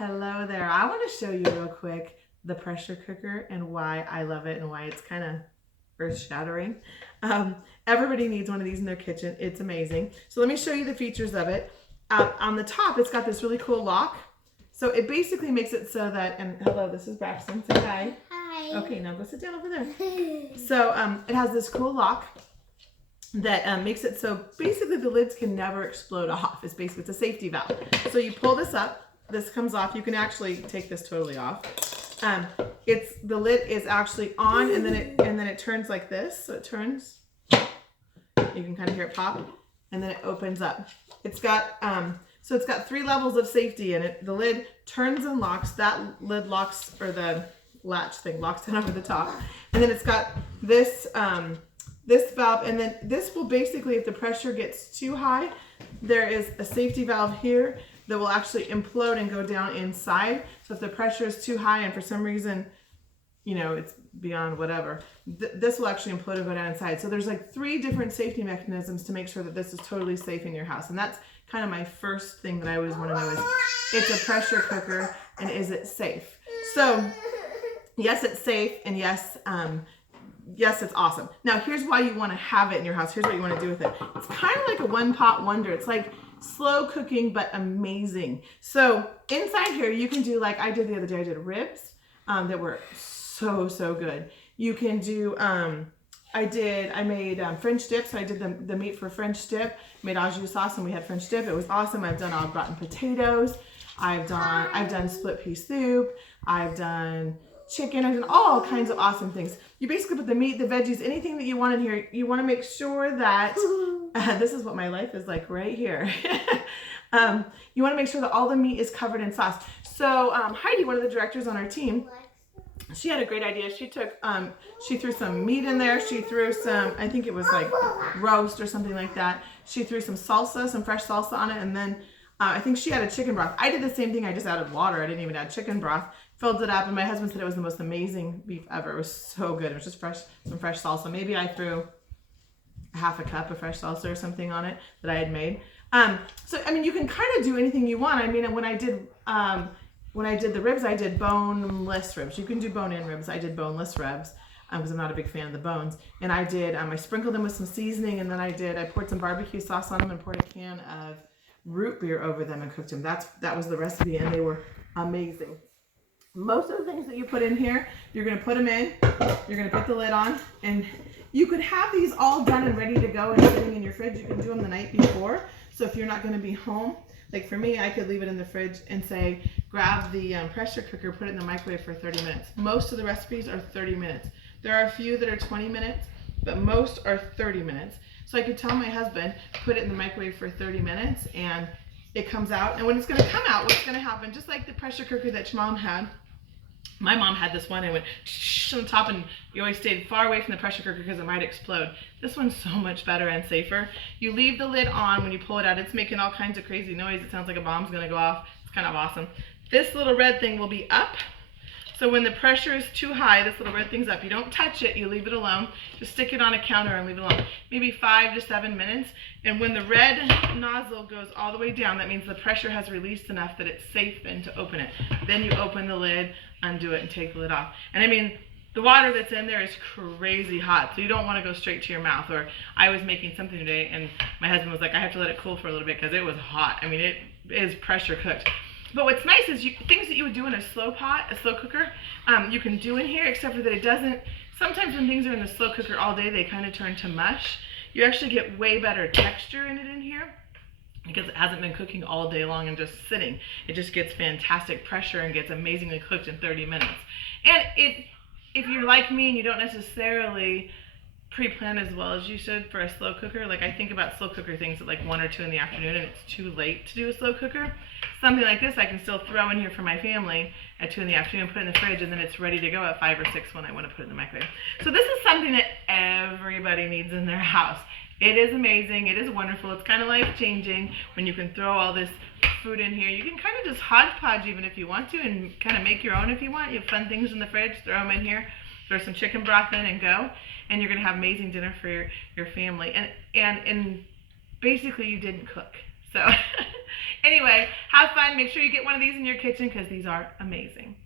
Hello there. I want to show you real quick the pressure cooker and why I love it and why it's kind of earth-shattering. Everybody needs one of these in their kitchen. It's amazing. So let me show you the features of it. On the top, it's got this really cool lock. So it basically makes it so that, and hello, this is Braxton. Say hi. Hi. Okay, now go sit down over there. So it has this cool lock that makes it so basically the lids can never explode off. It's a safety valve. So you pull this up. This comes off. You can actually take this totally off. The lid is actually on, and then it turns like this. So it turns. You can kind of hear it pop, and then it opens up. It's got 3 levels of safety in it. The lid turns and locks. That lid locks, or the latch thing locks down over the top, and then it's got this this valve, and then this will basically, if the pressure gets too high, there is a safety valve here that will actually implode and go down inside. So if the pressure is too high and for some reason, it's beyond whatever, this will actually implode and go down inside. So there's like 3 different safety mechanisms to make sure that this is totally safe in your house. And that's kind of my first thing that I always want to know is, it's a pressure cooker and is it safe? So yes, it's safe, and yes, it's awesome. Now here's why you want to have it in your house. Here's what you want to do with it. It's kind of like a one-pot wonder. It's like slow cooking, but amazing. So inside here, you can do like I did the other day. I did ribs that were so good. You can do, I made French dip. So I did the meat for French dip, made au jus sauce, and we had French dip. It was awesome. I've done au gratin potatoes. I've done split pea soup. I've done chicken. I've done all kinds of awesome things. You basically put the meat, the veggies, anything that you want in here. You want to make sure that this is what my life is like right here. You want to make sure that all the meat is covered in sauce. So Heidi, one of the directors on our team, she had a great idea. She threw some meat in there. She threw some, I think it was like roast or something like that. She threw some salsa, some fresh salsa on it, and then I think she added chicken broth. I did the same thing. I just added water. I didn't even add chicken broth. Filled it up, and my husband said it was the most amazing beef ever. It was so good. It was just some fresh salsa. Maybe I threw half a cup of fresh salsa or something on it that I had made. So I mean, you can kind of do anything you want. I mean, when I did the ribs, I did boneless ribs. You can do bone-in ribs. I did boneless ribs because I'm not a big fan of the bones. And I did. I sprinkled them with some seasoning, and then I poured some barbecue sauce on them and poured a can of root beer over them and cooked them. That was the recipe, and they were amazing. Most of the things that you put in here, you're going to put them in, you're going to put the lid on, and you could have these all done and ready to go and sitting in your fridge. You can do them the night before. So if you're not going to be home, like for me, I could leave it in the fridge and say, grab the pressure cooker, put it in the microwave for 30 minutes. Most of the recipes are 30 minutes. There are a few that are 20 minutes, but most are 30 minutes. So I could tell my husband, put it in the microwave for 30 minutes, and it comes out. And when it's going to come out, what's going to happen, just like the pressure cooker that your mom had, my mom had this one and went shh on the top, and you always stayed far away from the pressure cooker because it might explode. This one's so much better and safer. You leave the lid on. When you pull it out, it's making all kinds of crazy noise. It sounds like a bomb's going to go off. It's kind of awesome. This little red thing will be up. So when the pressure is too high, this little red thing's up. You don't touch it. You leave it alone. Just stick it on a counter and leave it alone. Maybe 5 to 7 minutes. And when the red nozzle goes all the way down, that means the pressure has released enough that it's safe then to open it. Then you open the lid, undo it, and take the lid off. And I mean, the water that's in there is crazy hot, so you don't want to go straight to your mouth. Or I was making something today, and my husband was like, I have to let it cool for a little bit because it was hot. I mean, it is pressure cooked. But what's nice is things that you would do in a slow cooker, you can do in here, except for that it doesn't. Sometimes when things are in the slow cooker all day, they kind of turn to mush. You actually get way better texture in it in here because it hasn't been cooking all day long and just sitting. It just gets fantastic pressure and gets amazingly cooked in 30 minutes. And if you're like me and you don't necessarily pre-plan as well as you should for a slow cooker, like I think about slow cooker things at like 1 or 2 in the afternoon and it's too late to do a slow cooker. Something like this I can still throw in here for my family at 2 in the afternoon, put it in the fridge, and then it's ready to go at 5 or 6 when I want to put it in the microwave. So this is something that everybody needs in their house. It is amazing. It is wonderful. It's kind of life-changing when you can throw all this food in here. You can kind of just hodgepodge even if you want to, and kind of make your own if you want. You have fun things in the fridge, throw them in here, throw some chicken broth in and go, and you're going to have amazing dinner for your family. And basically you didn't cook. So Anyway, have fun. Make sure you get one of these in your kitchen because these are amazing.